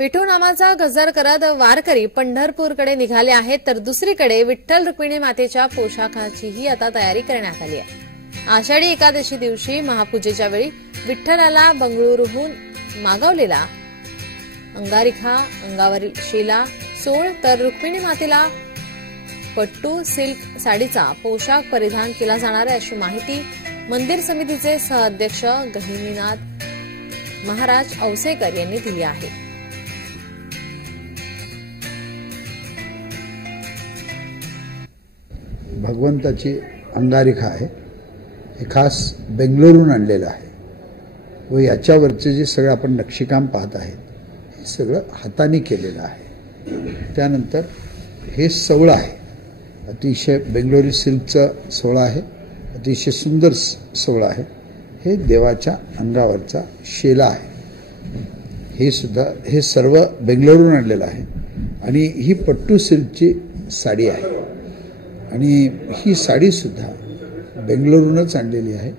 विठू नामाचा गजर करत वारकरी पंढरपूरकडे निघाले आहेत, तर दुसरीकडे विठ्ठल रुक्मिणी मातेच्या पोशाखाचीही आता तयारी करण्यात आली आहे। आषाढी एकादशी दिवशी महापूजेच्या वेळी विठ्ठलाला बंगळुरूहून मागवलेला अंगारिखा, अंगावरील शेला, सोळ, तर रुक्मिणी मातेला पट्टू सिल्क साडीचा पोशाख परिधान केला जाणार आहे, अशी माहिती मंदिर समितीचे सहअध्यक्ष गहिनीनाथ महाराज औसेकर यांनी दिली आहे। भगवंताची अंगारिखा आहे, हे खास बेंगलोरहून आणलेलं आहे व याच्यावरचे जे सगळं आपण नक्षीकाम पाहत आहेत हे सगळं हाताने केलेलं आहे। त्यानंतर हे सोहळा आहे, अतिशय बेंगलोरी सिल्कचं सोहळा आहे, अतिशय सुंदर सोहळा आहे। हे देवाच्या अंगावरचा शेला आहे, हे सुद्धा हे सर्व बेंगलोरहून आणलेलं आहे। आणि ही पट्टू सिल्कची साडी आहे आणि ही साडी सुद्धा बेंगलोरहूनच आणलेली आहे।